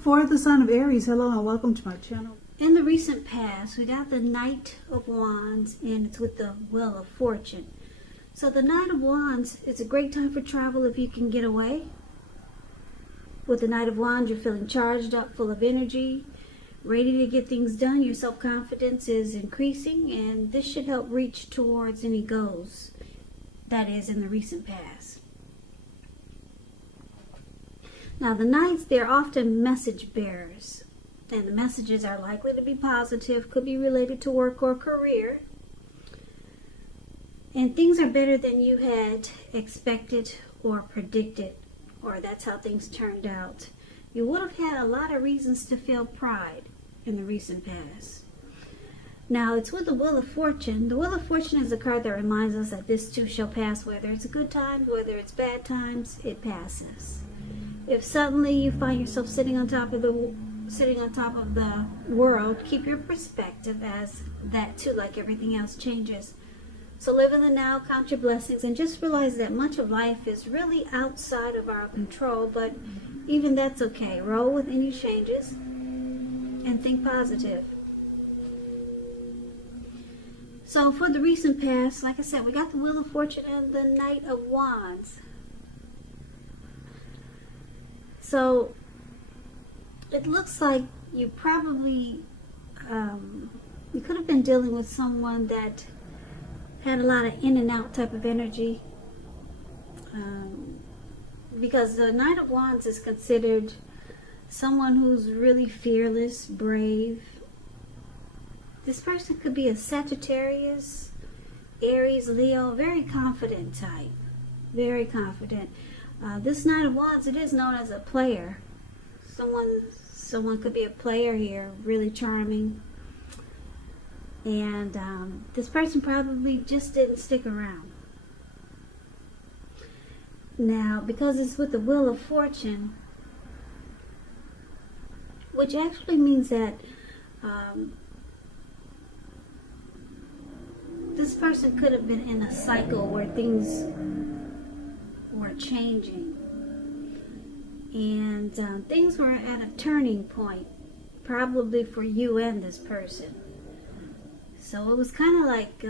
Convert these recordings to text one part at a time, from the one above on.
For the sign of Aries, hello and welcome to my channel. In the recent past, we got the Knight of Wands, and it's with the Wheel of Fortune. So the Knight of Wands, it's a great time for travel if you can get away. With the Knight of Wands, you're feeling charged up, full of energy, ready to get things done. Your self-confidence is increasing, and this should help reach towards any goals that is in the recent past. Now, the Knights, they're often message bearers, and the messages are likely to be positive, could be related to work or career. And things are better than you had expected or predicted, or that's how things turned out. You would have had a lot of reasons to feel pride in the recent past. Now, it's with the Wheel of Fortune. The Wheel of Fortune is a card that reminds us that this too shall pass. Whether it's good times, whether it's bad times, it passes. If suddenly you find yourself sitting on top of the world, keep your perspective as that too, like everything else, changes. So live in the now, count your blessings, and just realize that much of life is really outside of our control, but even that's okay. Roll with any changes and think positive. So for the recent past, like I said, we got the Wheel of Fortune and the Knight of Wands. So it looks like you probably, you could have been dealing with someone that had a lot of in and out type of energy. Because the Knight of Wands is considered someone who's really fearless, brave. This person could be a Sagittarius, Aries, Leo, very confident type. Very confident. This Knight of Wands, it is known as a player. Someone could be a player here, really charming. And this person probably just didn't stick around. Now, because it's with the Wheel of Fortune, which actually means that this person could have been in a cycle where things were changing. And things were at a turning point, probably for you and this person. So it was kind of like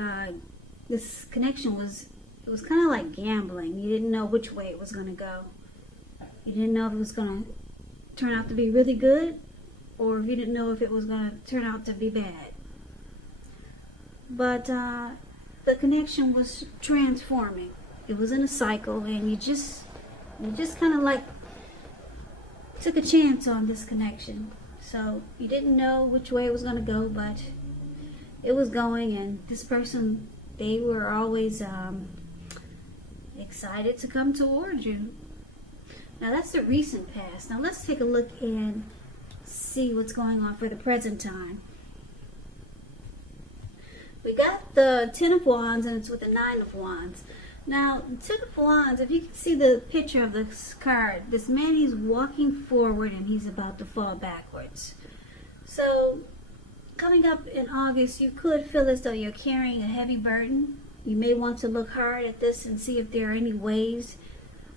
this connection was kind of like gambling. You didn't know which way it was going to go. You didn't know if it was going to turn out to be really good, or if you didn't know if it was going to turn out to be bad. But the connection was transforming. It was in a cycle, and you just kind of like took a chance on this connection. So you didn't know which way it was going to go, but it was going, and this person, they were always excited to come towards you. Now that's the recent past. Now let's take a look and see what's going on for the present time. We got the Ten of Wands, and it's with the Nine of Wands. Now, the Ten of Wands, if you can see the picture of this card, this man, he's walking forward and he's about to fall backwards. So, coming up in August, you could feel as though you're carrying a heavy burden. You may want to look hard at this and see if there are any ways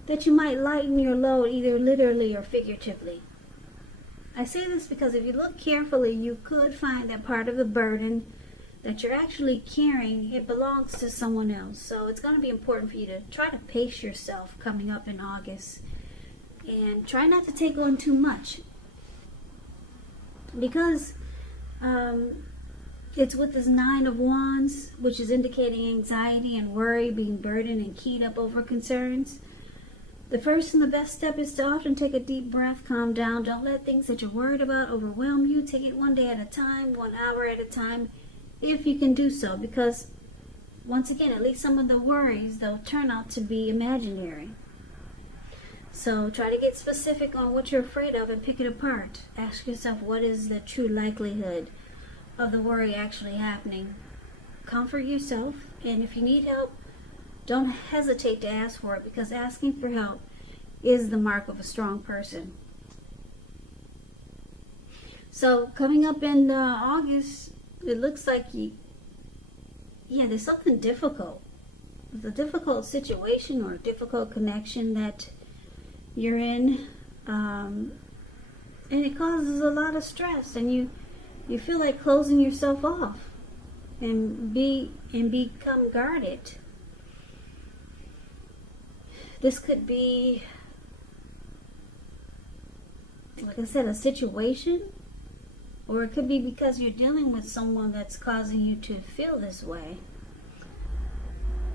that you might lighten your load, either literally or figuratively. I say this because if you look carefully, you could find that part of the burden that you're actually carrying, it belongs to someone else. So it's going to be important for you to try to pace yourself coming up in August, and try not to take on too much, because it's with this Nine of Wands, which is indicating anxiety and worry, being burdened and keyed up over concerns. The first and the best step is to often take a deep breath, calm down. Don't let things that you're worried about overwhelm you. Take it one day at a time, 1 hour at a time, if you can do so, because once again, at least some of the worries, they'll turn out to be imaginary. So try to get specific on what you're afraid of and pick it apart. Ask yourself, what is the true likelihood of the worry actually happening? Comfort yourself, and if you need help, don't hesitate to ask for it, because asking for help is the mark of a strong person. So coming up in August, it looks like there's something difficult. It's a difficult situation or a difficult connection that you're in. And it causes a lot of stress, and you feel like closing yourself off and become guarded. This could be, like I said, a situation, or it could be because you're dealing with someone that's causing you to feel this way.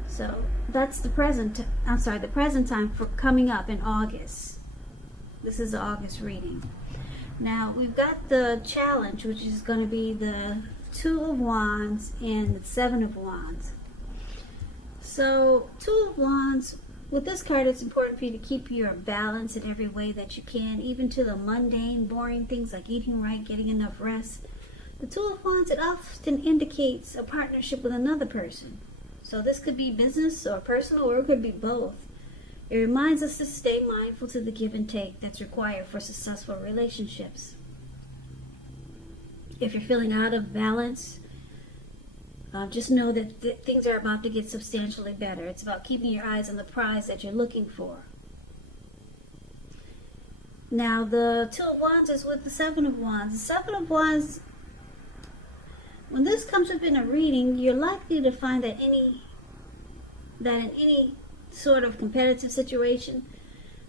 So that's the present time for coming up in August. This is the August reading. Now we've got the challenge, which is going to be the Two of Wands and the Seven of Wands. So Two of Wands, with this card, it's important for you to keep your balance in every way that you can, even to the mundane, boring things like eating right, getting enough rest. The Two of Wands, it often indicates a partnership with another person. So this could be business or personal, or it could be both. It reminds us to stay mindful to the give and take that's required for successful relationships. If you're feeling out of balance, just know that things are about to get substantially better. It's about keeping your eyes on the prize that you're looking for. Now, the Two of Wands is with the Seven of Wands. The Seven of Wands, when this comes up in a reading, you're likely to find that in any sort of competitive situation,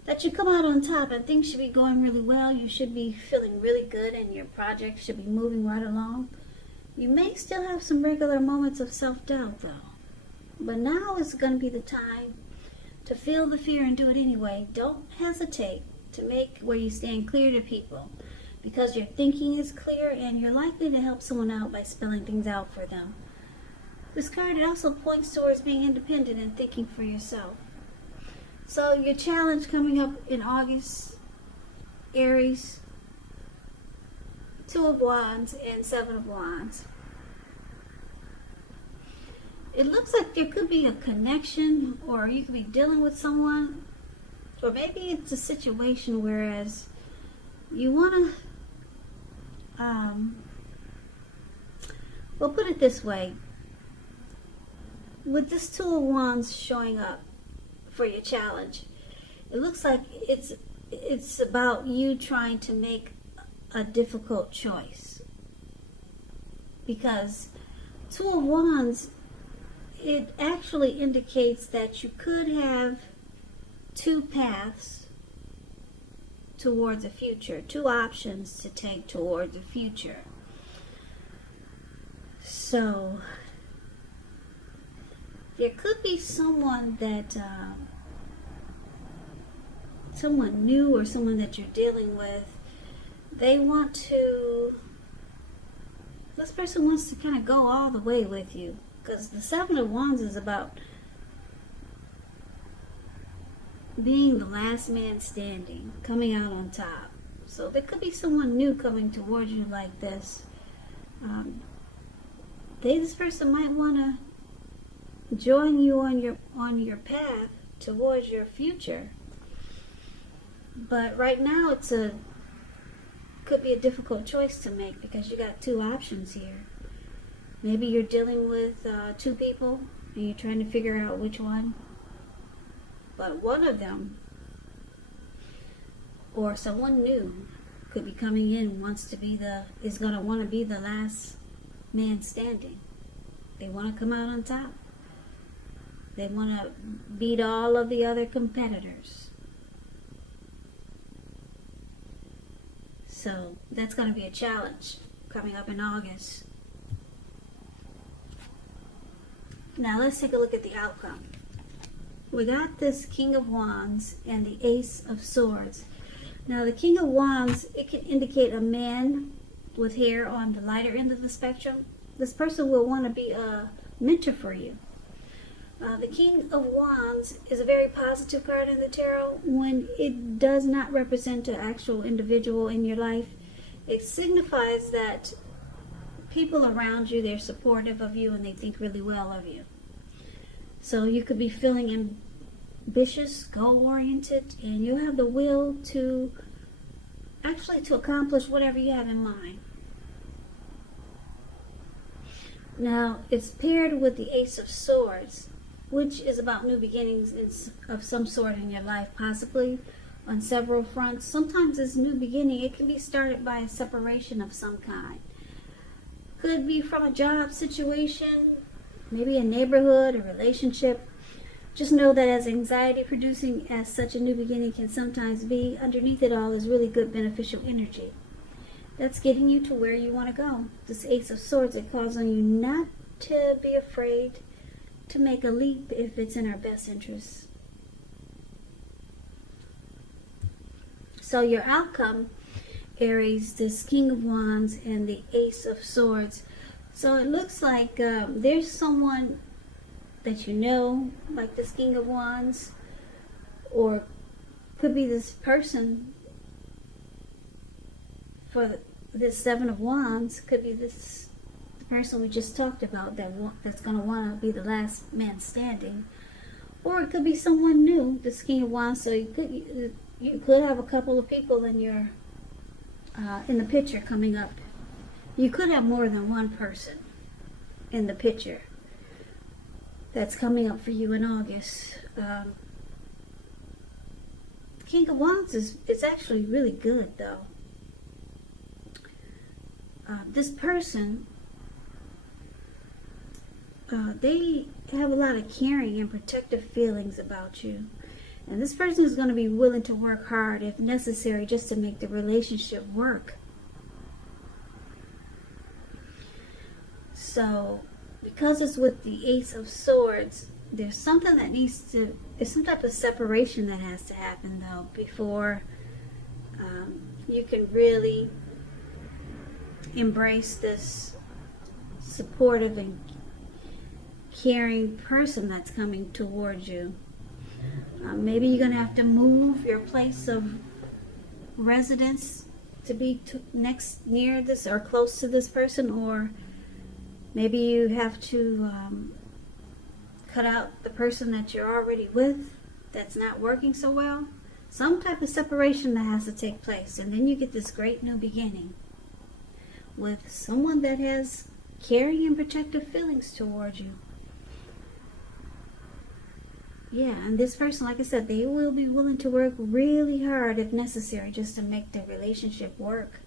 that you come out on top and things should be going really well. You should be feeling really good and your project should be moving right along. You may still have some regular moments of self-doubt though. But now is going to be the time to feel the fear and do it anyway. Don't hesitate to make where you stand clear to people, because your thinking is clear and you're likely to help someone out by spelling things out for them. This card, it also points towards being independent and thinking for yourself. So your challenge coming up in August, Aries, Two of Wands and Seven of Wands. It looks like there could be a connection, or you could be dealing with someone, or maybe it's a situation whereas you want to, well, put it this way. With this Two of Wands showing up for your challenge, it looks like it's about you trying to make a difficult choice. Because Two of Wands, it actually indicates that you could have two paths towards the future, two options to take towards the future. So there could be someone that, someone new or someone that you're dealing with, this person wants to kind of go all the way with you. Because the Seven of Wands is about being the last man standing, coming out on top. So there could be someone new coming towards you like this. This person might want to join you on your path towards your future. But right now could be a difficult choice to make, because you got two options here. Maybe you're dealing with two people and you're trying to figure out which one. But one of them, or someone new, could be coming in, is going to want to be the last man standing. They want to come out on top. They want to beat all of the other competitors. So that's going to be a challenge coming up in August. Now let's take a look at the outcome. We got this King of Wands and the Ace of Swords. Now the King of Wands, it can indicate a man with hair on the lighter end of the spectrum. This person will want to be a mentor for you. The King of Wands is a very positive card in the tarot. When it does not represent an actual individual in your life, it signifies that people around you, they're supportive of you and they think really well of you. So you could be feeling ambitious, goal-oriented, and you have the will to accomplish whatever you have in mind. Now, it's paired with the Ace of Swords, which is about new beginnings of some sort in your life, possibly on several fronts. Sometimes this new beginning, it can be started by a separation of some kind. Could be from a job situation, maybe a neighborhood, a relationship. Just know that as anxiety producing as such a new beginning can sometimes be, underneath it all is really good beneficial energy. That's getting you to where you want to go. This Ace of Swords, it calls on you not to be afraid to make a leap if it's in our best interest. So your outcome, Aries, this King of Wands and the Ace of Swords. So it looks like there's someone that you know, like this King of Wands, or could be this person for this Seven of Wands. Could be this the person we just talked about that's going to want to be the last man standing, or it could be someone new, this King of Wands. So you could have a couple of people in your in the picture coming up. You could have more than one person in the picture that's coming up for you in August. King of Wands is actually really good, though. This person, they have a lot of caring and protective feelings about you. And this person is going to be willing to work hard if necessary just to make the relationship work. So, because it's with the Ace of Swords, there's something that there's some type of separation that has to happen, though, before you can really embrace this supportive and caring person that's coming towards you. Maybe you're going to have to move your place of residence to be near this or close to this person, or maybe you have to cut out the person that you're already with that's not working so well. Some type of separation that has to take place, and then you get this great new beginning with someone that has caring and protective feelings towards you. Yeah, and this person, like I said, they will be willing to work really hard if necessary just to make the relationship work.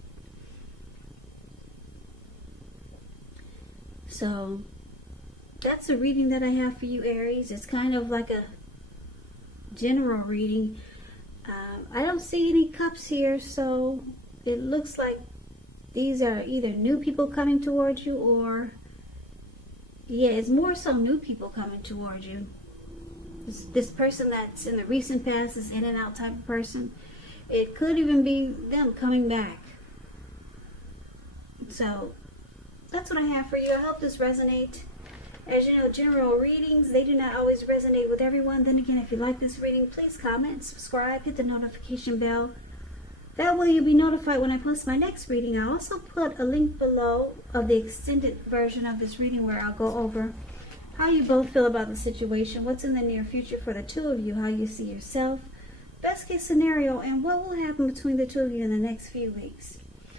So that's a reading that I have for you, Aries. It's kind of like a general reading. I don't see any cups here, so it looks like these are either new people coming towards you, or yeah, it's more so new people coming towards you. This person that's in the recent past is in and out type of person. It could even be them coming back. So that's what I have for you. I hope this resonates. As you know, general readings, they do not always resonate with everyone. Then again, if you like this reading, please comment, subscribe, hit the notification bell. That way you'll be notified when I post my next reading. I'll also put a link below of the extended version of this reading where I'll go over how you both feel about the situation, what's in the near future for the two of you, how you see yourself, best case scenario, and what will happen between the two of you in the next few weeks.